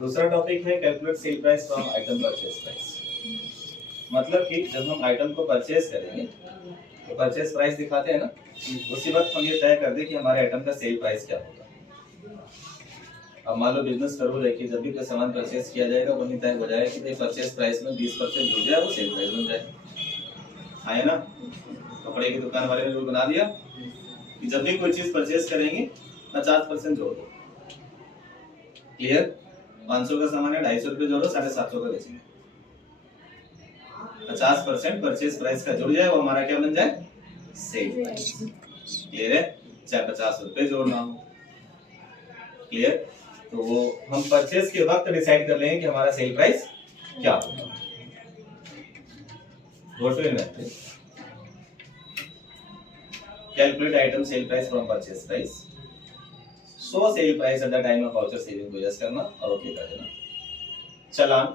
दूसरा टॉपिक है calculate sale price from item purchase price. मतलब कि जब हम आइटम को परचेज करेंगे तो परचेज प्राइस दिखाते हैं ना, उसी वक्त हम ये तय कर दें कि हमारे आइटम का सेल प्राइस क्या होगा। अब मान लो बिजनेस करो, देखिए जब भी कोई सामान परचेज किया जाएगा वही तय हो जाए कि भाई परचेज प्राइस में 20% जुड़ जाए, वो सेल प्राइस बन जाए। आया ना? कपड़े की दुकान वाले ने रूल बना दिया कि जब भी कोई चीज परचेज करेंगे 50% जोड़ दो। क्लियर? 500 का सामान है, 250 रुपये जोड़ो, 750 का बेचेंगे। 50% परचेज प्राइस का जुड़ जाए, वो हमारा क्या बन जाए? Sale price. क्लियर है? चाहे 50 रुपये जोड़ना हो। क्लियर? तो वो हम परचेज के वक्त डिसाइड कर लेंगे कि हमारा सेल प्राइस क्या होगा। Calculate item sale price from purchase price. So sale price at the time of voucher saving को यस करना और ओके कर देना। चालान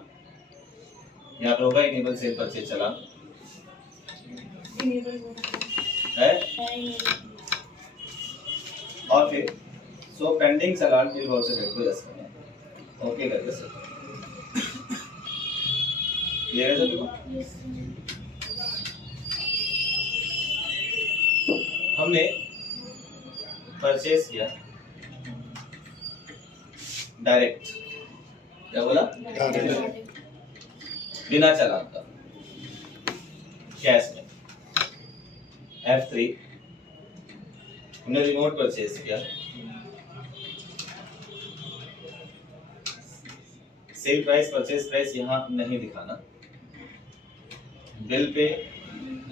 यहाँ पे होगा इनेबल सेल परचेज चालान है। और फिर सो पेंडिंग चालान फिर वाउचर रेट को यस करना, ओके करके सर। क्लियर है सभी को? हमने परचेज किया डायरेक्ट, क्या बोला? बिना चालान का, कैश में। F3 हमने रिमोट परचेज किया, सेल प्राइस परचेज प्राइस यहाँ नहीं दिखाना, बिल पे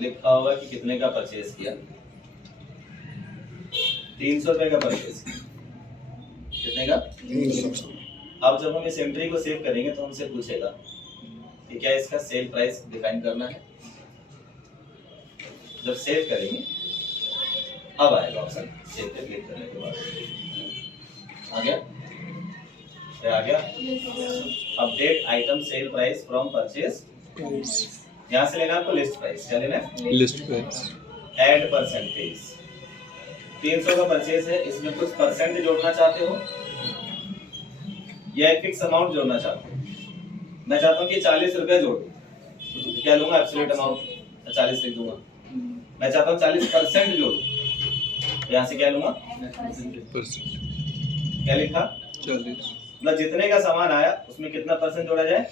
लिखा होगा कि कितने का परचेज किया। 300 रुपए का परचेज, कितने का? 300। अब जब हम इस एंट्री को सेव करेंगे तो हमसे पूछेगा कि क्या इसका सेल प्राइस डिफाइन करना है। जब सेव करेंगे अब आएगा ऑप्शन, सेव पे क्लिक करने के बाद आ गया, क्या आ गया? Update item sale price from purchase. यहाँ से लेना आपको लिस्ट प्राइस, क्या लेना है? List price. Add percentage. 300 का परचेज है, इसमें कुछ परसेंट जोड़ना चाहते हो या एक फिक्स अमाउंट जोड़ना चाहते हो? मैं चाहता हूँ कि 40 रुपए जोड़ दूं, तो क्या लूंगा? एब्सोल्यूट अमाउंट 40 लिख दूंगा। मैं चाहता हूँ 40% जोड़ूं, तो यहाँ से क्या लूंगा? क्या लिखा? 40। मतलब जितने का सामान आया उसमें कितना परसेंट जोड़ा जाए?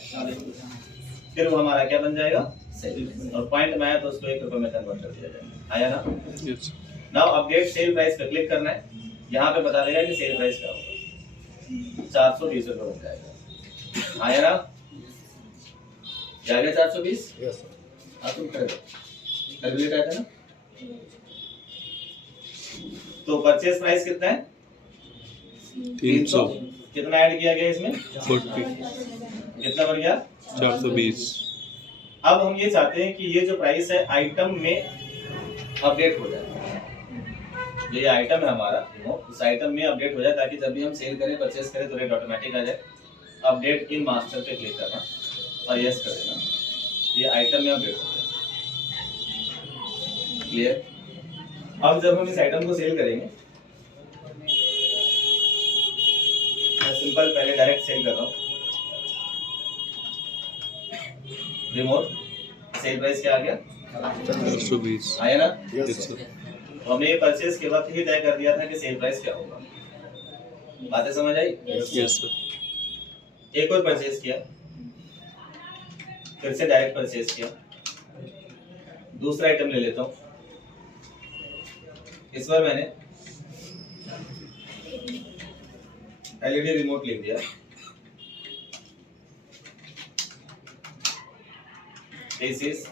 फिर वो हमारा क्या बन जाएगा? सेल। और पॉइंट में आया तो उसको 1 रुपए में कन्वर्ट कर दिया जाएगा। आया ना? Yes. Now update sale price पे क्लिक करना है, यहाँ पे बता देगा कि सेल प्राइस क्या होगा। 420 रुपए बन जाएगा। आया ना? क्या आ गया? 420। यस हाँ तुम कर दो, कैलकुलेट आया था ना? तो परचेज प्राइस कितना है? 300। कितना ऐड किया गया इसमें? 40। कितना बन गया? 420। अब हम ये चाहते हैं कि ये जो प्राइस है आइटम में अपडेट हो जाए। ये आइटम है हमारा, उस आइटम में अपडेट हो जाए ताकि जब भी हम सेल करें परचेज करें तो रेट ऑटोमेटिक आ जाए। अपडेट इन मास्टर पे क्लिक करना और यस कर देना, ये आइटम में अपडेट हो जाए। क्लियर? अब जब हम इस आइटम को सेल करेंगे, मैं सिंपल पहले डायरेक्ट सेल कर रहा हूँ। रिमोट सेल प्राइस क्या आ गया? 420। आया ना? Yes sir. तो हमने ये परचेज के वक्त ही तय कर दिया था कि सेल प्राइस क्या होगा। बातें समझ आई? Yes sir. एक और परचेज किया, फिर से डायरेक्ट परचेज किया। दूसरा आइटम ले लेता हूँ, इस बार मैंने एलईडी रिमोट लिख दिया। पीसेस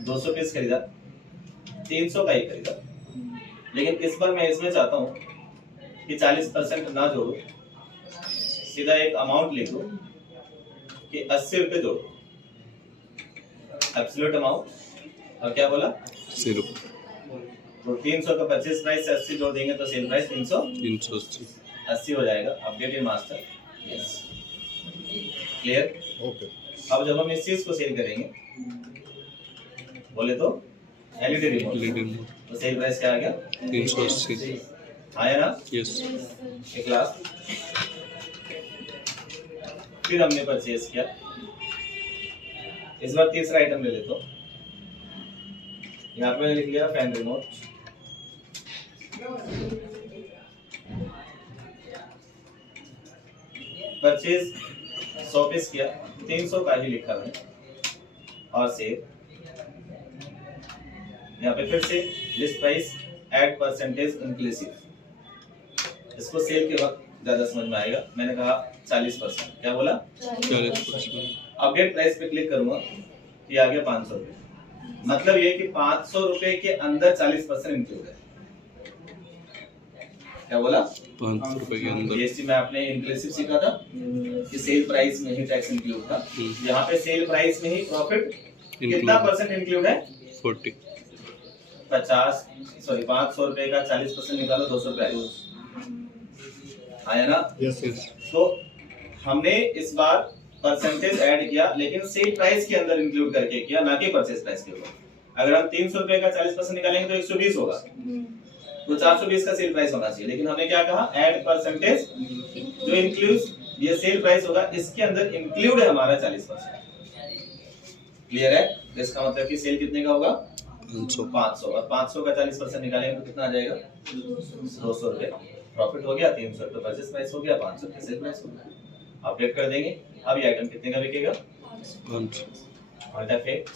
200 पीस खरीदा, 300 का ही खरीदा, लेकिन इस बार मैं इसमें चाहता हूँ कि 40% ना जोड़ो, सीधा एक अमाउंट लिख दो कि 80 रुपए जोड़ो, एब्सोल्यूट अमाउंट। और क्या बोला? 80 रुपये। तो 300 का परचेज प्राइस से 80 जोड़ देंगे तो सेल प्राइस 380 हो जाएगा। Update in master, yes. Clear? Okay. अब जब हम इस चीज को सेल करेंगे, बोले तो एलईडी रिमोट, तो सेल प्राइस क्या आ गया? 380। आया ना यस एक लाख, फिर हमने परचेज किया। इस बार तीसरा आइटम ले लेते हो, यहाँ पे मैंने लिख लिया फैन रिमोट। परचेज 100 पीस किया, 300 का ही लिखा है और सेव। यहाँ पे फिर से list price add percentage inclusive, इसको सेल के वक्त ज्यादा समझ में आएगा। मैंने कहा 40%, क्या बोला 40%। अपडेट प्राइस पे क्लिक करूंगा, ये आ गया 500 रुपए। मतलब ये कि 500 रुपए के अंदर 40% इंक्लूड है। क्या बोला 500 रुपए के अंदर। जीएसटी में आपने इंक्लूसिव सीखा था कि सेल प्राइस में ही टैक्स इंक्लूड था। यहाँ पे सेल प्राइस में ही प्रॉफिट कितना परसेंट इंक्लूड है 40। 500 रुपए का 40% निकालो, 200 रुपए आया ना। यस तो हमने इस बार परसेंटेज ऐड किया, लेकिन सेल प्राइस के अंदर इंक्लूड करके किया, ना कि परचेज प्राइस के ऊपर। अगर हम 300 रुपए का 40% निकालेंगे तो 120 होगा, तो 420 का सेल प्राइस होना चाहिए। लेकिन हमने क्या कहा, ऐड परसेंटेज जो इंक्लूड ये सेल प्राइस होगा, इसके अंदर इंक्लूड है हमारा 40%। क्लियर है? तो इसका मतलब कि सेल कितने का होगा 500, और 500 का 40% निकालेंगे तो कितना आ जाएगा 200 रुपए। प्रॉफिट हो गया, 300 रुपए परचेज प्राइस हो गया, 500 रुपए सेल प्राइस हो गया। अपडेट कर देंगे। अब ये आइटम कितने का बिकेगा 500। Alt F8।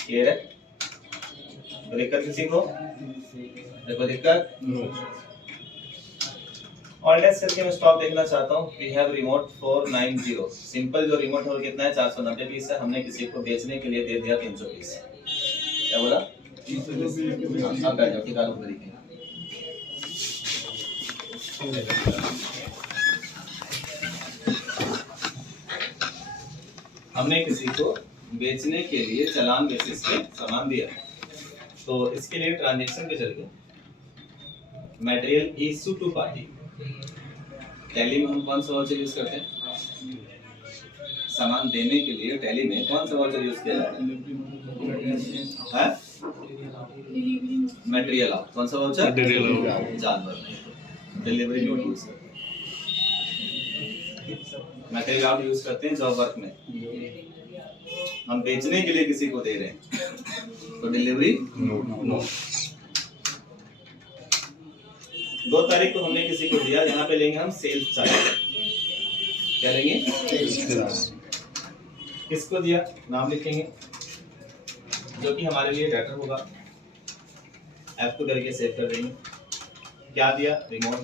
क्लियर है? तो दिक्कत किसी को, देखो दिक्कत ऑल्ट करके मैं स्टॉक देखना चाहता हूँ। वी हैव रिमोट 490, सिंपल जो रिमोट है वो कितना है 490 पीस है। हमने किसी को बेचने के लिए दे दिया 300 पीस। क्या बोला 300 पीस। अब बैठ जाओ, निकालो तरीके। हमने किसी को बेचने के लिए चालान बेसिस पे सामान दिया, तो इसके लिए ट्रांजैक्शन पे चल गए। Material issue to party. Tally में हम कौन सा वाउचर यूज करते हैं? सामान देने के लिए टैली में कौन सा वाउचर यूज किया जाता है? Material out. कौन सा वाउचर? Material out. जानवर नहीं, डिलीवरी नोट यूज करते हैं। मटेरियल आउट यूज करते हैं जॉब वर्क में। हम बेचने के लिए किसी को दे रहे हैं तो डिलीवरी नोट। 2 तारीख को हमने किसी को दिया, यहाँ पे लेंगे हम सेल्स चार्ज। क्या लेंगे? किसको दिया नाम लिखेंगे, जो कि हमारे लिए बेटर होगा। F2 करके सेव कर देंगे। क्या दिया? रिमोट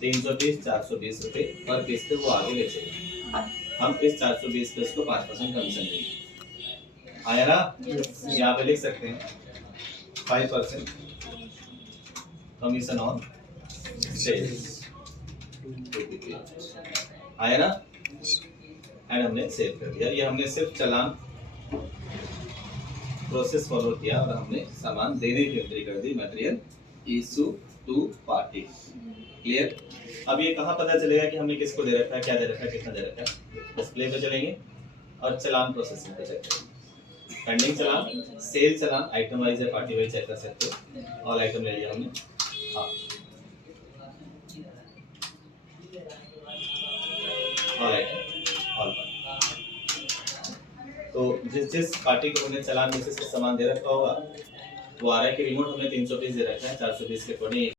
300 पीस 420 रुपए पर पीस पे वो आगे बेचेगा। हम इस 420 पे उसको 5% कमीशन देंगे। आया ना? यहाँ पे लिख सकते हैं 5% कमीशन ऑन सेल्स। आया ना? एंड हमने सेव कर दिया। ये हमने सिर्फ चालान प्रोसेस फॉलो किया और हमने सामान देने की एंट्री कर दी, material issue to party. Clear? अब ये कहाँ पता चलेगा कि हमने किसको दे रखा है, क्या दे रखा है, कितना दे रखा है? डिस्प्ले पे चलेंगे और चालान प्रोसेसिंग पे चेक करेंगे। पेंडिंग चालान, सेल चालान, आइटम वाइज या पार्टी वाइज चेक कर सकते हो। ऑल आइटम ले लिया हमने। हाँ, ऑल आइटम, ऑल पार्टी। तो जिस पार्टी को हमने चालान में से सामान दे रखा होगा, वो आ रहा है कि रिमोट हमने 300 पीस दे रखा है, 420 के अकॉर्डिंग